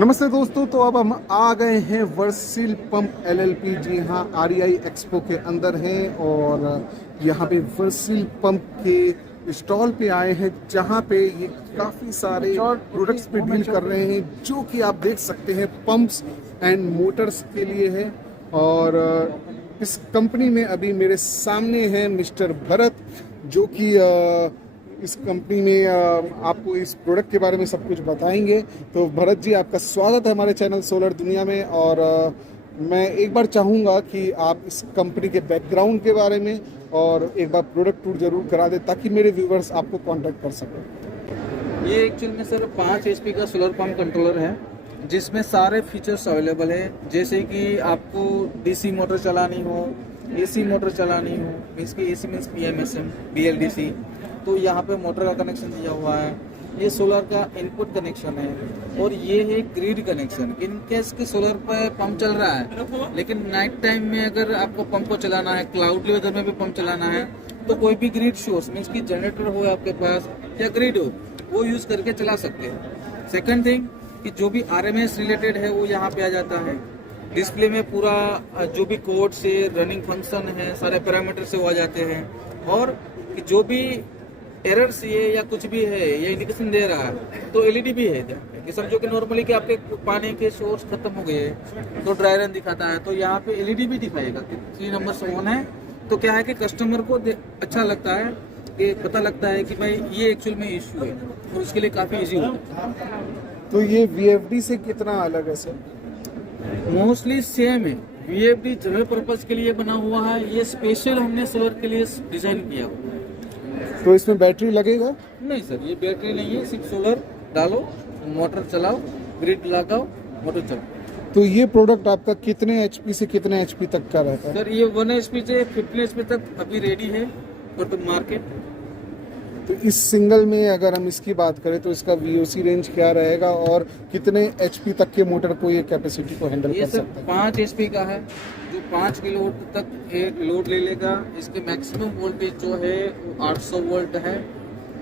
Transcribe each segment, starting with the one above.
नमस्ते दोस्तों। तो अब हम आ गए हैं वर्सिल पंप एलएलपी। जी हाँ, आरईआई एक्सपो के अंदर हैं और यहाँ पे वर्सिल पंप के स्टॉल पे आए हैं जहाँ पे ये काफ़ी सारे प्रोडक्ट्स पे डील कर रहे हैं जो कि आप देख सकते हैं पंप्स एंड मोटर्स के लिए है। और इस कंपनी में अभी मेरे सामने हैं मिस्टर भरत जो कि इस कंपनी में आपको इस प्रोडक्ट के बारे में सब कुछ बताएंगे। तो भरत जी, आपका स्वागत है हमारे चैनल सोलर दुनिया में। और मैं एक बार चाहूँगा कि आप इस कंपनी के बैकग्राउंड के बारे में और एक बार प्रोडक्ट टूर जरूर करा दें ताकि मेरे व्यूवर्स आपको कांटेक्ट कर सकें। ये एक्चुअल में सर 5 HP का सोलर पंप कंट्रोलर है जिसमें सारे फीचर्स अवेलेबल है। जैसे कि आपको DC मोटर चलानी हो, AC मोटर चलानी हो, मीन्स की AC मीन्स PMSM, BLDC, तो यहाँ पे मोटर का कनेक्शन दिया हुआ है। ये सोलर का इनपुट कनेक्शन है और ये है ग्रिड कनेक्शन। इन केस के सोलर पर पंप चल रहा है लेकिन नाइट टाइम में अगर आपको पंप को चलाना है, क्लाउडली वेदर में भी पंप चलाना है, तो कोई भी ग्रिड सोर्स मीन्स की जनरेटर हो आपके पास या ग्रिड हो वो यूज करके चला सकते हैं। सेकंड थिंग कि जो भी RMS रिलेटेड है वो यहाँ पे आ जाता है। डिस्प्ले में पूरा जो भी कोड से रनिंग फंक्शन है सारे पैरामीटर से वो आ जाते हैं। और कि जो भी एरर्स ये या कुछ भी है ये इंडिकेशन दे रहा है तो LED भी है इधर कि समझो कि नॉर्मली कि आपके पानी के सोर्स खत्म हो गए तो ड्राई रन दिखाता है तो यहाँ पे LED भी दिखाएगा कि 3 नंबर ऑन है। तो क्या है कि कस्टमर को अच्छा लगता है कि पता लगता है कि भाई ये एक्चुअल में इश्यू है और उसके लिए काफ़ी ईजी होता है। तो ये VFD से कितना अलग है सर? मोस्टली सेम है। VFD जनरल पर्पज के लिए बना हुआ है, ये स्पेशल हमने सोलर के लिए डिजाइन किया हुआ है। तो इसमें बैटरी लगेगा? नहीं सर, ये बैटरी नहीं है, सिर्फ सोलर डालो, मोटर चलाओ, ग्रिड लगाओ, मोटर चलाओ। तो ये प्रोडक्ट आपका कितने HP से कितने HP तक का रहता है? सर ये 1 HP से 15 HP तक अभी रेडी है फॉर द मार्केट। तो इस सिंगल में अगर हम इसकी बात करें तो इसका VOC रेंज क्या रहेगा और कितने HP तक के मोटर को ये कैपेसिटी को हैंडल ये कर सर सकता है? 5 HP का है जो 5 किलो तक लोड ले लेगा। इसके मैक्सिमम वोल्टेज जो है वो 800 वोल्ट है।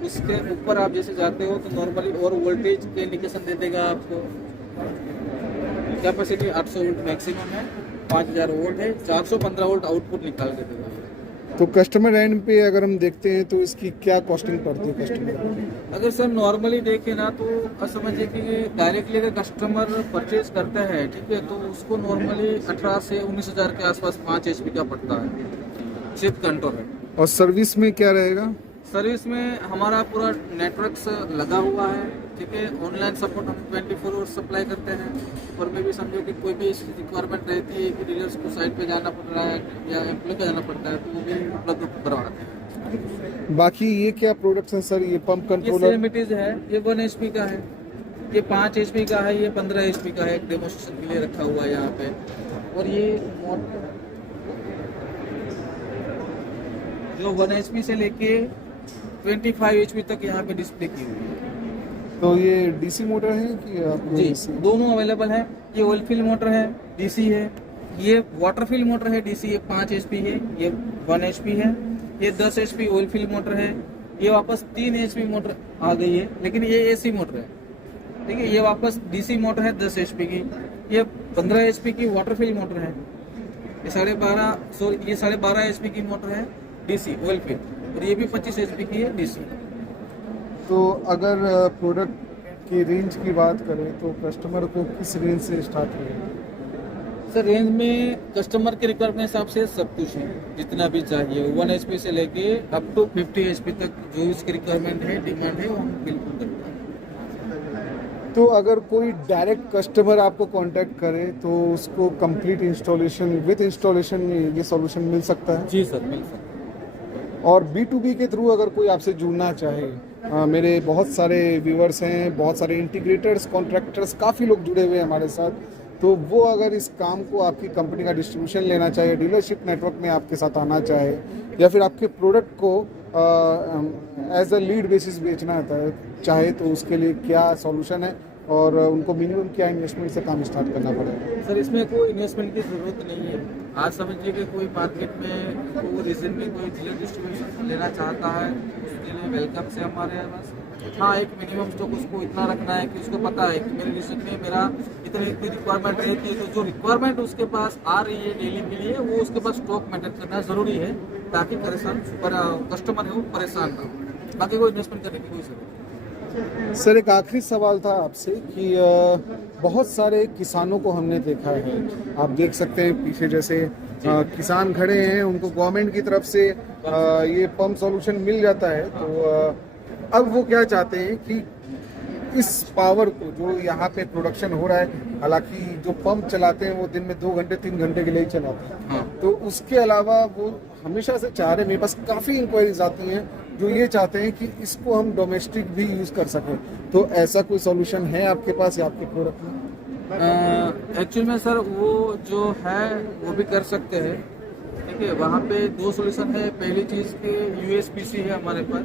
उसके ऊपर आप जैसे जाते हो तो नॉर्मली और वोल्टेज के इंडिकेशन दे देगा आपको। कैपेसिटी 800 वोल्ट मैक्सिमम है, 5000 वोल्ट है, 415 वोल्ट आउटपुट निकाल के देगा। तो कस्टमर एंड पे अगर हम देखते हैं तो इसकी क्या कॉस्टिंग पड़ती है कस्टमर को? अगर सर नॉर्मली देखें ना तो समझिए कि डायरेक्टली अगर कस्टमर परचेज करते हैं, ठीक है, तो उसको नॉर्मली 18 से 19,000 के आसपास 5 HP का पड़ता है सिर्फ कंट्रोलर। और सर्विस में क्या रहेगा? सर्विस में हमारा पूरा नेटवर्क लगा हुआ है, ठीक है। ऑनलाइन सपोर्ट हम 24 आवर्स सप्लाई करते हैं। और मैं भी समझो कि कोई भी रिक्वायरमेंट रहती है कि डीलर्स को साइट पे जाना पड़ रहा है या एम्प्लॉय को जाना पड़ता है तो वो भी उपलब्ध करवाते हैं। बाकी ये क्या प्रोडक्ट्स हैं सर? ये पंप ये कंट्रोलर सेम इट इज है। ये 1 HP का है, ये 5 HP का है, ये 15 HP का है। एक डेमोस्ट्रेशन के लिए रखा हुआ है यहाँ पे। और ये जो 1 HP से लेके 25 HP तक यहाँ पे डिस्प्ले की हुई है। तो ये DC मोटर है कि आपको जी AC? दोनों अवेलेबल है। ये ऑयल फिल मोटर है, DC है। ये वाटर फिल मोटर है, DC ये 5 HP है, ये 1 HP है। ये 10 HP ऑयल फिल मोटर है। ये वापस 3 HP मोटर आ गई है लेकिन ये AC मोटर है, ठीक है। ये वापस DC मोटर है 10 HP की। ये 15 HP की वाटर फिल मोटर है। ये 12.5 HP की मोटर है DC ऑयल फिल। और ये भी 25 HP की है DC। तो अगर प्रोडक्ट की रेंज की बात करें तो कस्टमर को किस रेंज से स्टार्ट करें? सर रेंज में कस्टमर के रिक्वायरमेंट के हिसाब से सब कुछ है, जितना भी चाहिए 1 HP से लेके अप टू 50 HP तक जो इसकी रिक्वायरमेंट है, डिमांड है, वो हम बिल्कुल करते हैं। तो अगर कोई डायरेक्ट कस्टमर आपको कांटेक्ट करे तो उसको कंप्लीट इंस्टॉलेशन विद इंस्टॉलेशन ये सॉल्यूशन मिल सकता है? जी सर, मिल सकता है। और B2B के थ्रू अगर कोई आपसे जुड़ना चाहे, मेरे बहुत सारे व्यूवर्स हैं, बहुत सारे इंटीग्रेटर्स, कॉन्ट्रैक्टर्स, काफ़ी लोग जुड़े हुए हैं हमारे साथ, तो वो अगर इस काम को आपकी कंपनी का डिस्ट्रीब्यूशन लेना चाहे, डीलरशिप नेटवर्क में आपके साथ आना चाहे या फिर आपके प्रोडक्ट को एज अ लीड बेसिस बेचना चाहे तो उसके लिए क्या सॉल्यूशन है और उनको मिनिमम क्या इन्वेस्टमेंट से काम स्टार्ट करना पड़ेगा? सर इसमें कोई इन्वेस्टमेंट की ज़रूरत नहीं है। आज समझिए कि कोई मार्केट में वो रीजन में कोई डीलर डिस्ट्रीब्यूशन लेना चाहता है उसके लिए वेलकम से हमारे पास हाँ, एक मिनिमम स्टॉक उसको इतना रखना है कि उसको पता है कि मेरे डिस्ट्रिक्ट में मेरा इतनी इतनी रिक्वायरमेंट रहती है, तो जो रिक्वायरमेंट उसके पास आ रही है डेली के लिए वो उसके पास स्टॉक मेंटेन करना ज़रूरी है, ताकि कस्टमर है वो परेशान ना हो। बाकी कोई इन्वेस्टमेंट करने की कोई ज़रूरत नहीं। सर एक आखिरी सवाल था आपसे कि बहुत सारे किसानों को हमने देखा है, आप देख सकते हैं पीछे जैसे किसान खड़े हैं, उनको गवर्नमेंट की तरफ से ये पंप सॉल्यूशन मिल जाता है, तो अब वो क्या चाहते हैं कि इस पावर को जो यहाँ पे प्रोडक्शन हो रहा है, हालांकि जो पंप चलाते हैं वो दिन में 2 घंटे 3 घंटे के लिए ही चलाते हैं, हाँ। तो उसके अलावा वो हमेशा से चाह रहे हैं, मेरे पास काफ़ी इंक्वायरीज आती हैं जो ये चाहते हैं कि इसको हम डोमेस्टिक भी यूज़ कर सकें, तो ऐसा कोई सॉल्यूशन है आपके पास या आपके प्रोडक्ट में? एक्चुअल में सर वो जो है वो भी कर सकते हैं, ठीक है। वहाँ पे 2 सॉल्यूशन है। पहली चीज़ कि यूएसपीसी है हमारे पास।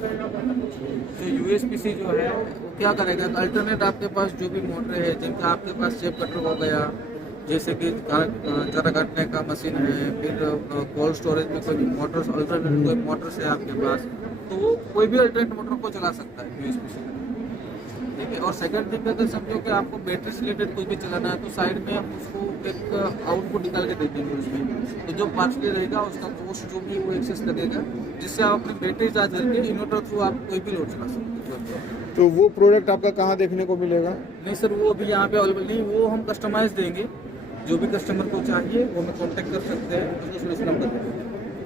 जो यूएसपीसी जो है वो क्या करेगा, अल्टरनेट आपके पास जो भी मोटर है, जिनका आपके पास शेप कटर हो गया, जैसे कि चारा काटने का मशीन है, फिर कोल्ड स्टोरेज में कोई भी मोटर्स, अल्टरनेट कोई मोटर्स है आपके पास, तो वो कोई भी अल्टरनेट मोटर को चला सकता है यूएसपीसी, ठीक है। और सेकंड थिंग अगर समझो कि आपको बैटरी से रिलेटेड कुछ भी चलाना है, तो साइड में हम उसको एक आउटपुट निकाल के दे देंगे उसमें, तो जो पार्सली रहेगा उसका पोस्ट जो भी वो एक्सेस करेगा, जिससे आप अपनी बैटरी चार्ज करके इन्वर्टर थ्रू आप कोई भी लोड चला सकते हो। तो वो प्रोडक्ट आपका कहाँ देखने को मिलेगा? नहीं सर, वो अभी यहाँ पे अवेलेबल नहीं, वो हम कस्टमाइज देंगे, जो भी कस्टमर को चाहिए वो हमें कॉन्टेक्ट कर सकते हैं, उसको सोल्यूशन हम कर देंगे।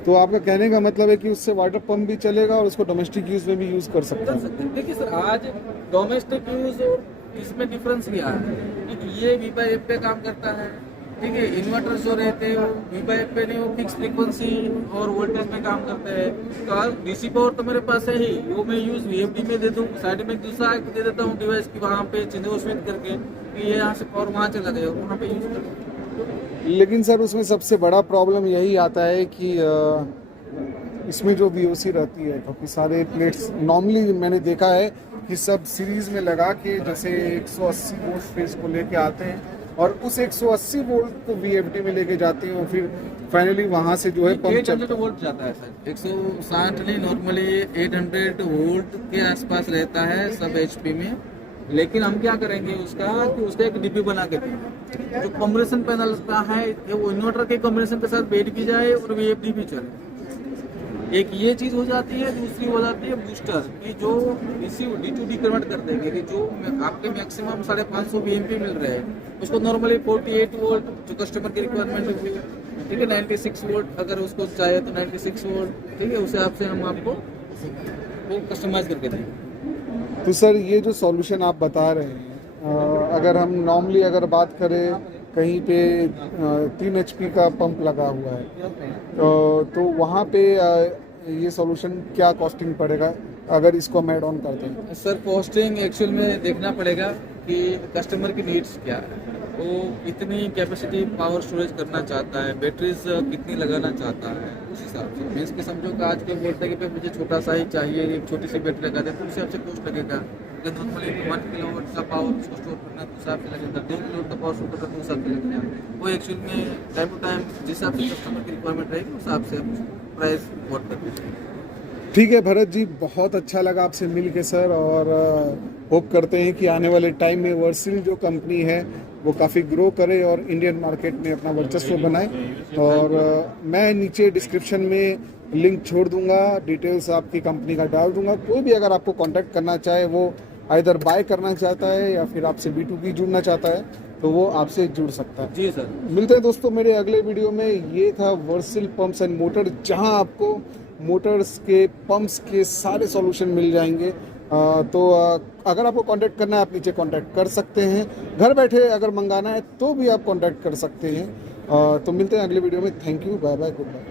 तो आपका कहने का मतलब है कि उससे वाटर पंप भी चलेगा और उसको डोमेस्टिक यूज में भी यूज कर सकते कर हैं? सकते हैं। देखिए सर, आज डोमेस्टिक यूज और इसमें डिफरेंस क्या है, ये V/F पे काम करता है, ठीक है। इन्वर्टर जो रहते हैं वो V/F पे नहीं, वो फिक्स फ्रीक्वेंसी और वोल्टेज में काम करते हैं। तो डीसी पावर तो मेरे पास है ही, वो मैं यूज VFD में दे दूँ, साइड में दूसरा दे देता हूँ डिवाइस की, वहाँ पे चेंज स्विच करके कि ये यहाँ से पावर वहाँ चला गया, वहाँ पे यूज कर। लेकिन सर उसमें सबसे बड़ा प्रॉब्लम यही आता है कि इसमें जो VOC रहती है, क्योंकि सारे प्लेट्स नॉर्मली मैंने देखा है कि सब सीरीज में लगा के जैसे 180 वोल्ट फेज को लेके आते हैं और उस 180 वोल्ट को VFD में लेके जाते हैं और फिर फाइनली वहाँ से जो है पंप 800 वोल्ट जाता है सर, 160 नहीं, नॉर्मली 800 वोल्ट के आसपास रहता है सब HP में। लेकिन हम क्या करेंगे उसका कि उसका एक डिब्बी बना के देंगे, जो कम्प्रेशन पैनल का है वो इन्वर्टर के कम्प्रेशन के साथ बैठ भी जाए और VFD भी चले। एक ये चीज हो जाती है, दूसरी हो जाती है बूस्टर की, जो DC D2D कन्वर्ट कर देंगे कि जो आपके मैक्सिमम 550 VMP मिल रहे हैं उसको नॉर्मली 48 वोल्ट जो कस्टमर की रिक्वायरमेंट होती है, ठीक है, 96 वोल्ट अगर उसको चाहे तो 96 वोल्ट, ठीक है, उस हिसाब से हम आपको वो कस्टमाइज करके देंगे। तो सर ये जो सॉल्यूशन आप बता रहे हैं, अगर हम नॉर्मली अगर बात करें कहीं पे 3 HP का पंप लगा हुआ है, तो वहाँ पे ये सॉल्यूशन क्या कॉस्टिंग पड़ेगा अगर इसको हम ऐड ऑन करते हैं? सर कॉस्टिंग एक्चुअल में देखना पड़ेगा कि कस्टमर की नीड्स क्या है, वो कितनी कैपेसिटी पावर स्टोरेज करना चाहता है, बैटरीज कितनी लगाना चाहता है, उस हिसाब से। मीन्स कि समझो कि आज के बोलते हैं कि मुझे छोटा सा ही चाहिए, एक छोटी सी बैटरी लगा दे, तो उस हिसाब से कॉस्ट लगेगा। अगर नॉर्मली 1 किलोवाट का पावर उसको स्टोर करना तो उस हिसाब से लगेगा, 2 किलोवाट का पावर स्टोर करना तो उस हिसाब से लगेगा। वो एक्चुअल में टाइम टू टाइम जिस हिसाब से कस्टमर की रिक्वायरमेंट रहेगी उस हिसाब से प्राइस वोट कर दीजिए। ठीक है भरत जी, बहुत अच्छा लगा आपसे मिल के सर, और होप करते हैं कि आने वाले टाइम में वर्सिल जो कंपनी है वो काफ़ी ग्रो करे और इंडियन मार्केट में अपना वर्चस्व बनाए। और मैं नीचे डिस्क्रिप्शन में लिंक छोड़ दूंगा, डिटेल्स आपकी कंपनी का डाल दूंगा। कोई भी अगर आपको कांटेक्ट करना चाहे, वो आइदर बाय करना चाहता है या फिर आपसे B2B जुड़ना चाहता है, तो वो आपसे जुड़ सकता है। जी सर। मिलते हैं दोस्तों मेरे अगले वीडियो में। ये था वर्सिल पंप्स एंड मोटर, जहां आपको मोटर्स के पंप्स के सारे सॉल्यूशन मिल जाएंगे। तो अगर आपको कांटेक्ट करना है आप नीचे कांटेक्ट कर सकते हैं, घर बैठे अगर मंगाना है तो भी आप कांटेक्ट कर सकते हैं। तो मिलते हैं अगले वीडियो में। Thank you, bye bye, good bye.